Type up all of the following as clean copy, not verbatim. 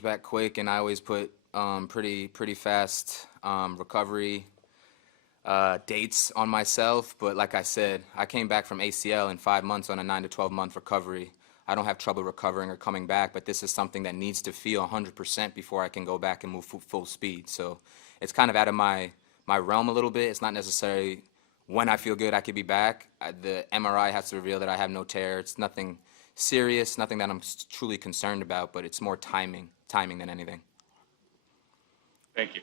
back quick, and I always put pretty fast recovery dates on myself. But like I said, I came back from ACL in 5 months on a 9 to 12 month recovery. I don't have trouble recovering or coming back, but this is something that needs to feel 100% before I can go back and move full speed. So it's kind of out of my realm a little bit. It's not necessarily when I feel good I could be back. The MRI has to reveal that I have no tear. It's nothing serious, nothing that I'm truly concerned about, but it's more timing than anything. Thank you.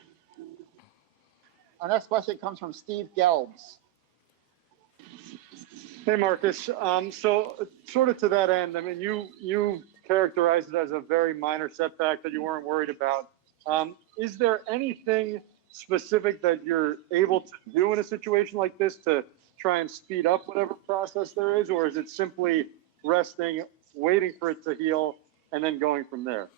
Our next question comes from Steve Gelbs. Hey, Marcus. So sort of to that end, I mean, you characterized it as a very minor setback that you weren't worried about. Is there anything specific that you're able to do in a situation like this to try and speed up whatever process there is, or is it simply resting, waiting for it to heal, and then going from there?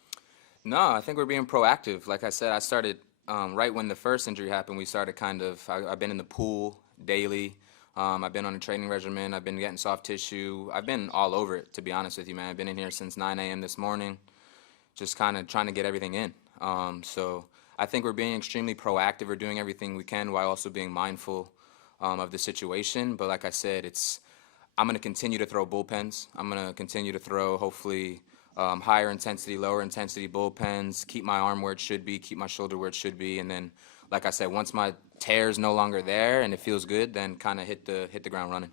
No, I think we're being proactive. Like I said, I started right when the first injury happened. We started I've been in the pool daily. I've been on a training regimen. I've been getting soft tissue. I've been all over it, to be honest with you, man. I've been in here since 9 a.m. this morning, just kind of trying to get everything in. So I think we're being extremely proactive. We're doing everything we can while also being mindful of the situation. But like I said, I'm going to continue to throw bullpens. I'm going to continue to throw, hopefully, higher intensity, lower intensity bullpens, keep my arm where it should be, keep my shoulder where it should be. And then, like I said, once my tear's no longer there and it feels good, then kind of hit the ground running.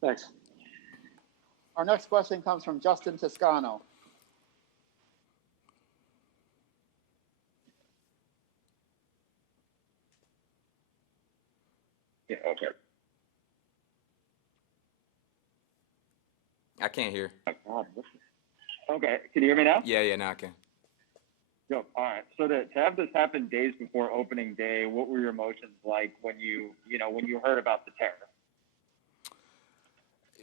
Thanks. Our next question comes from Justin Toscano. Yeah, okay. I can't hear. Okay, can you hear me now? Yeah, now I can. Yep. All right. So to have this happen days before opening day, what were your emotions like when you heard about the tear?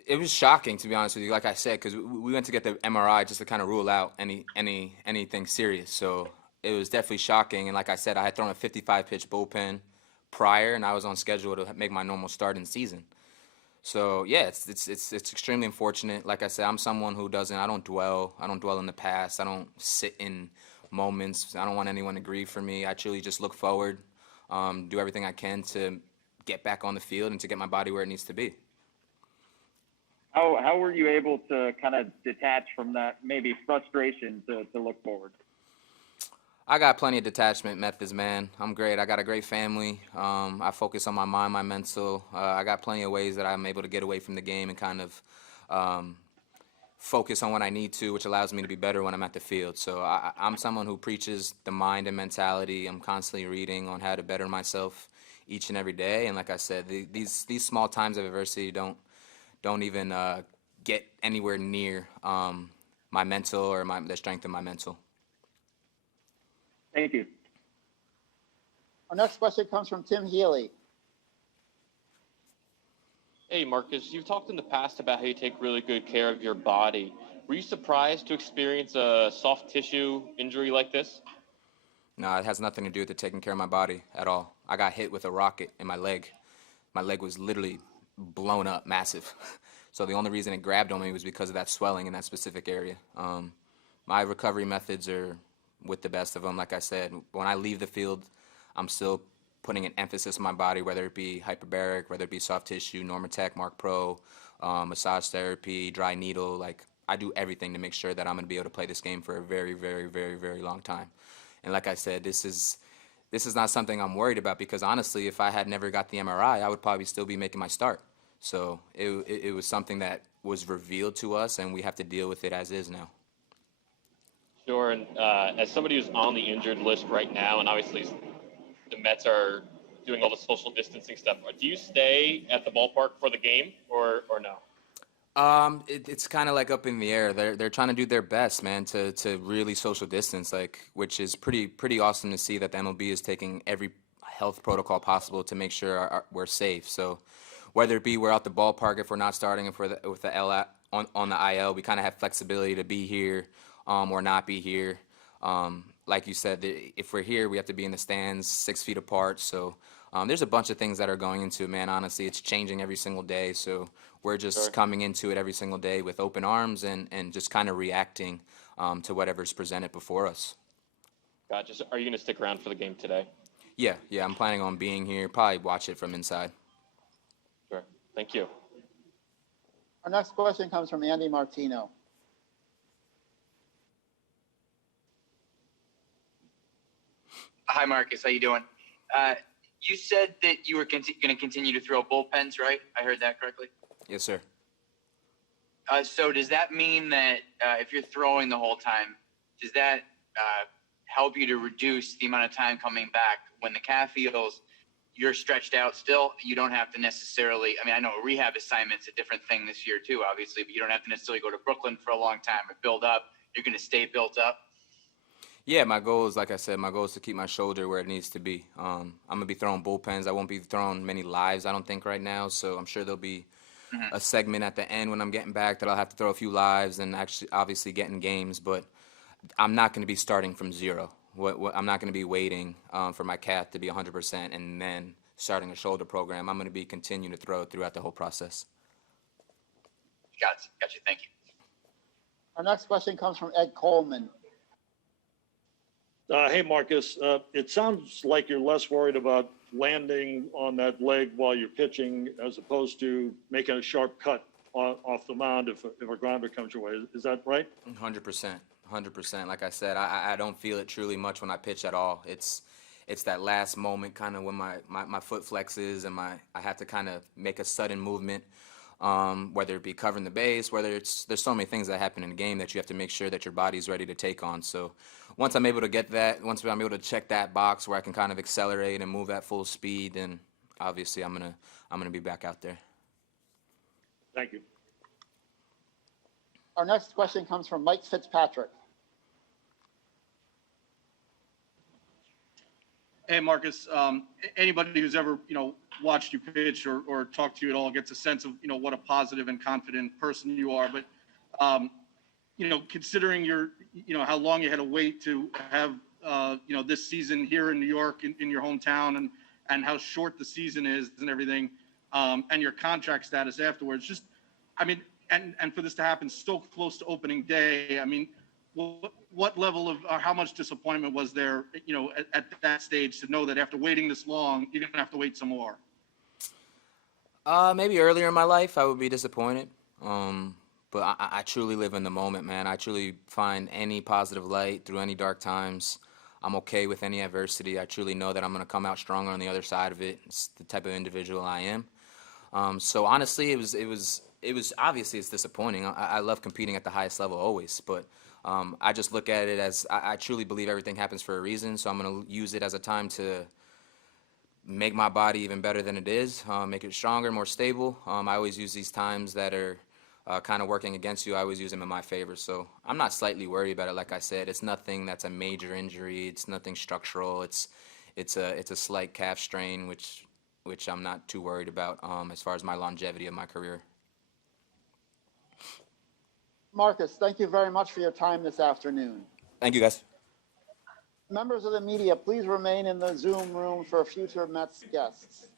It was shocking, to be honest with you, like I said, because we went to get the MRI just to kind of rule out anything serious. So it was definitely shocking. And like I said, I had thrown a 55-pitch bullpen prior, and I was on schedule to make my normal start in season. So yeah, it's extremely unfortunate. Like I said, I'm someone who I don't dwell in the past. I don't sit in moments. I don't want anyone to grieve for me. I truly just look forward, do everything I can to get back on the field and to get my body where it needs to be. How were you able to kind of detach from that maybe frustration to look forward? I got plenty of detachment methods, man. I'm great. I got a great family. I focus on my mind, my mental. I got plenty of ways that I'm able to get away from the game and kind of focus on what I need to, which allows me to be better when I'm at the field. So I'm someone who preaches the mind and mentality. I'm constantly reading on how to better myself each and every day. And like I said, these small times of adversity don't even get anywhere near my mental or the strength of my mental. Thank you. Our next question comes from Tim Healy. Hey, Marcus, you've talked in the past about how you take really good care of your body. Were you surprised to experience a soft tissue injury like this? No, it has nothing to do with the taking care of my body at all. I got hit with a rocket in my leg. My leg was literally blown up, massive. So the only reason it grabbed on me was because of that swelling in that specific area. My recovery methods are with the best of them. Like I said, when I leave the field, I'm still putting an emphasis on my body, whether it be hyperbaric, whether it be soft tissue, Normatec, Mark Pro, massage therapy, dry needle. Like, I do everything to make sure that I'm going to be able to play this game for a very, very, very, very long time. And like I said, this is not something I'm worried about, because honestly, if I had never got the MRI, I would probably still be making my start. So it was something that was revealed to us, and we have to deal with it as is now. Sure, and as somebody who's on the injured list right now, and obviously the Mets are doing all the social distancing stuff, do you stay at the ballpark for the game or no? It's kind of like up in the air. They're trying to do their best, man, to really social distance, which is pretty awesome to see that the MLB is taking every health protocol possible to make sure we're safe. So whether it be we're out the ballpark if we're not starting, if we're with the L on the IL, we kind of have flexibility to be here or not be here. Like you said, if we're here, we have to be in the stands 6 feet apart. So there's a bunch of things that are going into it, man. Honestly, it's changing every single day. So we're just coming into it every single day with open arms and just kind of reacting to whatever's presented before us. Gotcha. So are you going to stick around for the game today? Yeah, I'm planning on being here. Probably watch it from inside. Sure. Thank you. Our next question comes from Andy Martino. Hi, Marcus. How you doing? You said that you were going to continue to throw bullpens, right? I heard that correctly. Yes, sir. So does that mean that if you're throwing the whole time, does that help you to reduce the amount of time coming back when the calf heals? You're stretched out still. You don't have to necessarily. I mean, I know a rehab assignment's a different thing this year too, obviously, but you don't have to necessarily go to Brooklyn for a long time or build up. You're going to stay built up. Yeah, my goal is, like I said, my goal is to keep my shoulder where it needs to be. I'm going to be throwing bullpens. I won't be throwing many lives, I don't think, right now. So I'm sure there'll be a segment at the end when I'm getting back that I'll have to throw a few lives and actually obviously get in games. But I'm not going to be starting from zero. I'm not going to be waiting for my calf to be 100% and then starting a shoulder program. I'm going to be continuing to throw throughout the whole process. Gotcha. Thank you. Our next question comes from Ed Coleman. Hey, Marcus. It sounds like you're less worried about landing on that leg while you're pitching as opposed to making a sharp cut off the mound if a grounder comes your way. Is that right? 100%. Like I said, I don't feel it truly much when I pitch at all. It's that last moment kind of when my foot flexes and I have to kind of make a sudden movement, whether it be covering the base, there's so many things that happen in a game that you have to make sure that your body's ready to take on. So once I'm able to get that, once I'm able to check that box where I can kind of accelerate and move at full speed, then obviously I'm gonna be back out there. Thank you. Our next question comes from Mike Fitzpatrick. Hey, Marcus. Anybody who's ever, watched you pitch or talked to you at all gets a sense of, what a positive and confident person you are. But, considering how long you had to wait to have, this season here in New York in your hometown and how short the season is and everything, and your contract status afterwards, and for this to happen so close to opening day, what level of how much disappointment was there, at that stage to know that after waiting this long, you're going to have to wait some more? Maybe earlier in my life I would be disappointed, but I truly live in the moment, man. I truly find any positive light through any dark times. I'm okay with any adversity. I truly know that I'm going to come out stronger on the other side of it. It's the type of individual I am. So honestly, it was obviously it's disappointing. I love competing at the highest level always, but I just look at it as I truly believe everything happens for a reason. So I'm going to use it as a time to make my body even better than it is, make it stronger, more stable. I always use these times that are kind of working against you. I always use them in my favor. So I'm not slightly worried about it. Like I said, it's nothing that's a major injury. It's nothing structural. It's a slight calf strain, which I'm not too worried about as far as my longevity of my career. Marcus, thank you very much for your time this afternoon. Thank you, guys. Members of the media, please remain in the Zoom room for future Mets guests.